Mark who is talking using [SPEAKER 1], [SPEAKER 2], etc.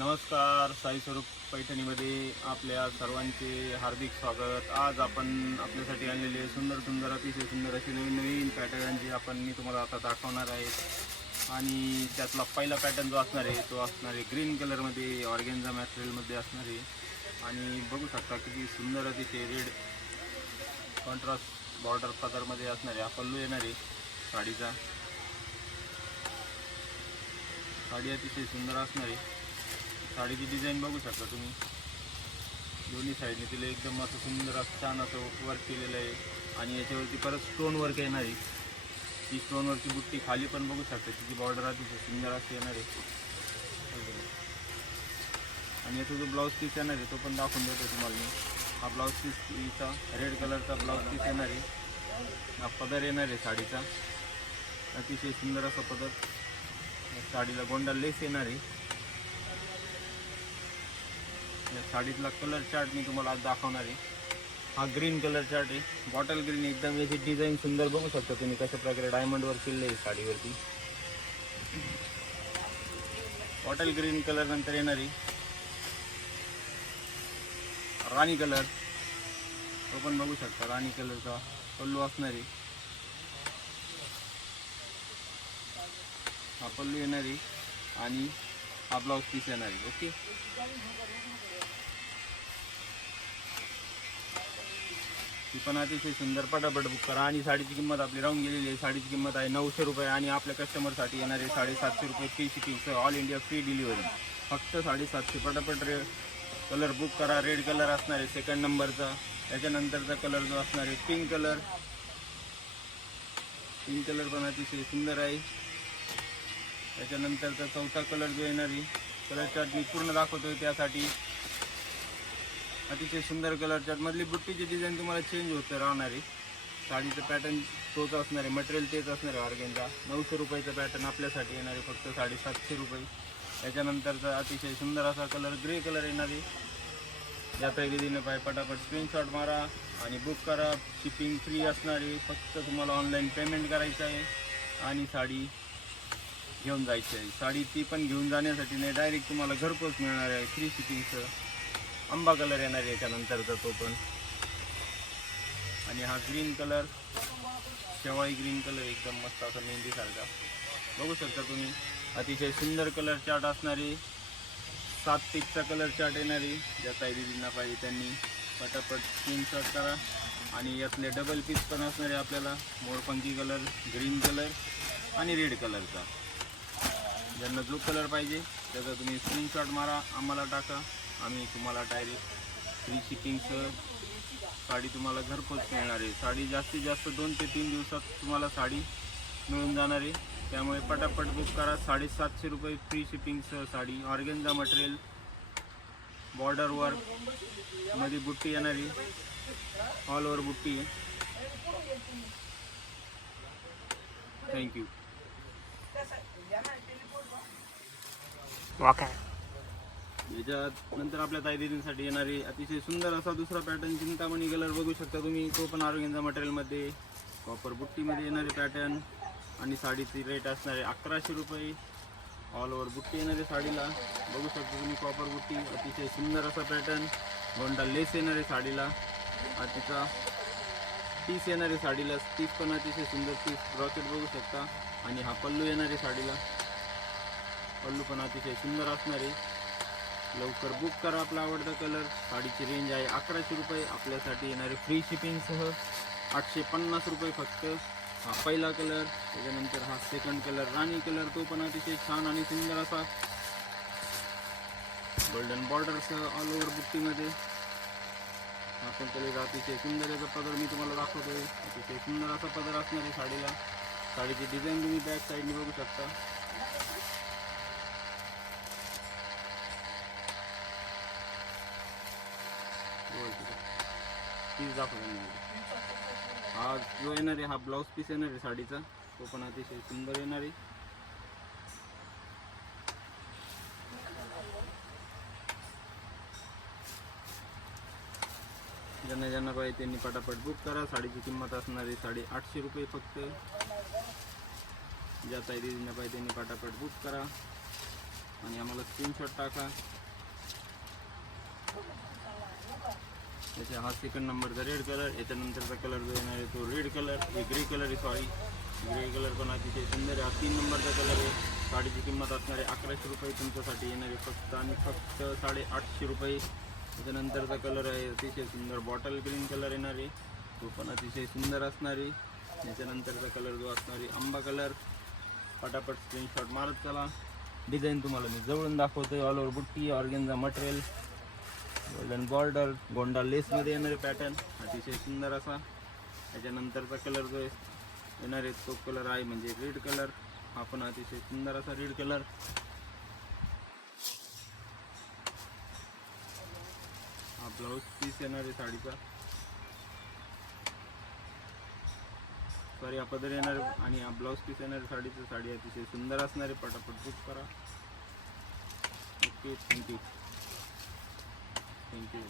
[SPEAKER 1] नमस्कार साई स्वरूप पैठणीमध्ये आपल्या सर्वांचे हार्दिक स्वागत. आज आपण आपल्यासाठी आणलेले सुंदर सुंदर अतिशय सुंदर असे नवीन नवीन पॅटर्न जे आपण मी तुम्हाला आता दाखवणार आहे. आणि त्यातला पहिला पॅटर्न जो असणार आहे तो असणार आहे ग्रीन कलरमध्ये ऑर्गेन्झा मॅटेरियलमध्ये असणार आहे. आणि बघू शकता किती सुंदर अतिशय रेड कॉन्ट्रास्ट बॉर्डर पदरमध्ये असणार आहे. हा पल्लू येणार आहे साडीचा. साडी अतिशय सुंदर असणार आहे. साडीची डिझाईन बघू शकता तुम्ही. दोन्ही साईडने तिला एकदम असं सुंदर असं छान असं वर्क केलेलं आहे. आणि याच्यावरती परत स्टोन वर्क येणार आहे. ती स्टोनवरची बुट्टी खाली पण बघू शकता तिची बॉर्डर अतिशय सुंदर असं येणार आहे. आणि याचा जो ब्लाऊज पीस येणार आहे तो पण दाखवून देतो तुम्हाला मी. हा ब्लाऊज पीसचा रेड कलरचा ब्लाऊज पीस येणार आहे. हा पदर येणार आहे साडीचा. अतिशय सुंदर असा पदर. साडीला गोंडा लेस येणार आहे. या साडीतला कलर चार्ट मी तुम्हाला आज दाखवणार आहे. हा ग्रीन कलर चार्ट आहे. बॉटल ग्रीन एकदम याची डिझाईन सुंदर बघू शकता तुम्ही कशा प्रकारे डायमंडवर केले आहे साडीवरती. बॉटल ग्रीन कलर नंतर येणारी राणी कलर तो पण बघू शकता. राणी कलरचा पल्लू असणारी हा पल्लू येणारी आणि हा ब्लाऊज पीस येणारी ओके ती पण अतिशय सुंदर पटापट बुक करा. आणि साडीची किंमत आपली राहून गेलेली आहे. साडीची किंमत आहे नऊशे रुपये आणि आपल्या कस्टमरसाठी येणारे साडेसातशे रुपये free shipping all India free delivery फक्त साडेसातशे पटापट रे कलर बुक करा. रेड कलर असणार आहे सेकंड नंबरचा त्याच्यानंतरचा कलर जो असणार आहे पिंक कलर पिंक कलर पण अतिशय सुंदर आहे. त्याच्यानंतरचा चौथा कलर जो येणार आहे कलर चार्ट मी पूर्ण दाखवतो त्यासाठी. अतिशय सुंदर कलर चार्ट मधली बुट्टीची डिझाईन तुम्हाला चेंज होतं राहणार. आहे साडीचं पॅटर्न तोच असणार आहे. मटेरियल तेच असणार आहे ऑर्गेनचा नऊशे रुपयाचं पॅटर्न आपल्यासाठी येणार आहे. फक्त साडेसातशे रुपये. त्याच्यानंतरचा अतिशय सुंदर असा कलर ग्रे कलर येणार आहे. या तयारीने पाय पटापट स्क्रीनशॉट मारा आणि बुक करा. शिपिंग फ्री असणार आहे. फक्त तुम्हाला ऑनलाईन पेमेंट करायचं आहे. आणि साडी घेऊन जायची आहे. साडी ती पण घेऊन जाण्यासाठी नाही डायरेक्ट तुम्हाला घरपोच मिळणार आहे. फ्री शिपिंगचं आंबा कलर येणार आहे याच्यानंतरचा तो पण. आणि हा ग्रीन कलर शेवाळी ग्रीन कलर एकदम मस्त असा मेहंदीसारखा बघू शकता तुम्ही अतिशय सुंदर कलर चार्ट असणारी सात पिकचा कलर चार्ट येणारी ज्या काही दिदींना पाहिजे त्यांनी. पटापट स्क्रीनशॉट करा. आणि यातले डबल पीस पण असणारे आपल्याला. मोरपंखी कलर ग्रीन कलर आणि रेड कलरचा. ज्यांना जो कलर पाहिजे त्याचा तुम्ही स्क्रीनशॉट मारा आम्हाला टाका. आम्ही तुम्हाला डायरेक्ट फ्री शिपिंगसह साडी तुम्हाला घरपोच मिळणार आहे. साडी जास्तीत जास्त दोन ते तीन दिवसात तुम्हाला साडी मिळून जाणार आहे. त्यामुळे पटापट बुक करा. साडेसातशे रुपये फ्री शिपिंगसह साडी. ऑर्गेन्झा मटेरियल बॉर्डर वर्कमध्ये बुट्टी येणारी ऑल ओव्हर बुट्टी आहे. थँक्यू याच्यात नंतर आपल्या ताईदींसाठी येणारी अतिशय सुंदर असा दुसरा पॅटर्न चिंतामणी कलर बघू शकता तुम्ही. तो पण ऑर्गेन्झा मटेरियलमध्ये कॉपर बुट्टीमध्ये येणारे पॅटर्न आणि साडीची रेट असणारे अकराशे रुपये. ऑल ओव्हर बुट्टी येणारे साडीला. बघू शकता तुम्ही कॉपर बुट्टी अतिशय सुंदर असा पॅटर्न गोंडा लेस येणारे साडीला. तिचा पीस येणारे साडीला. पीस पण अतिशय सुंदर पीस ब्रॉकेट बघू शकता. आणि हा पल्लू येणारे साडीला. पल्लू पण अतिशय सुंदर असणारे. लवकर बुक करा आपला आवडता कलर साडीची रेंज आहे अकराशे रुपये. आपल्यासाठी येणारे फ्री शिपिंगसह आठशे पन्नास रुपये फक्त. हा पहिला कलर त्याच्यानंतर हा सेकंड कलर राणी कलर तो पण अतिशय छान आणि सुंदर असा. गोल्डन बॉर्डरसह ऑल ओव्हर बुट्टीमध्ये हा पण कलर अतिशय सुंदर याचा पदर मी तुम्हाला दाखवतोय. अतिशय सुंदर असा पदर असणार आहे साडीला. साडीची डिझाईन तुम्ही बॅक साईडने बघू शकता. पीस दाखवतो हा जो येणार आहे हा ब्लाऊज पीस येणार आहे साडीचा. तो पण अतिशय सुंदर येणार आहे. ज्यांना ज्यांना पाहिजे त्यांनी पटापट बुक करा. साडीची किंमत असणार आहे साडे आठशे रुपये फक्त. ज्या ताई दिदींना पाहिजे त्यांनी पटापट बुक करा. आणि आम्हाला स्क्रीनशॉट टाका. त्याचे हा सेकंड नंबरचा रेड कलर याच्यानंतरचा कलर जो येणार आहे तो रेड कलर हे ग्रे कलर आहे सॉरी ग्रे कलर पण अतिशय सुंदर आहे हा तीन नंबरचा कलर आहे साडीची किंमत असणार आहे अकराशे रुपये तुमच्यासाठी येणार आहे फक्त आणि फक्त साडेआठशे रुपये त्याच्यानंतरचा कलर आहे अतिशय सुंदर बॉटल ग्रीन कलर येणार आहे तो पण अतिशय सुंदर असणार आहे याच्यानंतरचा कलर जो असणार आहे आंबा कलर पटापट स्क्रीनशॉट मारत चला. डिझाईन तुम्हाला मी जवळून आहे ऑल ओव्हर बुट्टी ऑर्गेनचा मटेरियल गोल्डन बॉर्डर गोंडा लेसमध्ये येणारे पॅटर्न अतिशय सुंदर असा. त्याच्यानंतरचा कलर जो येणार आहे तो कलर आहे म्हणजे रेड कलर हा पण अतिशय सुंदर असा रेड कलर हा ब्लाऊज पीस येणार आहे साडीचा. सॉरी हा पदर येणार आणि हा ब्लाऊज पीस येणार आहे साडीचं. साडी अतिशय सुंदर असणार आहे. पटापट बुक करा. Okay thank you thank you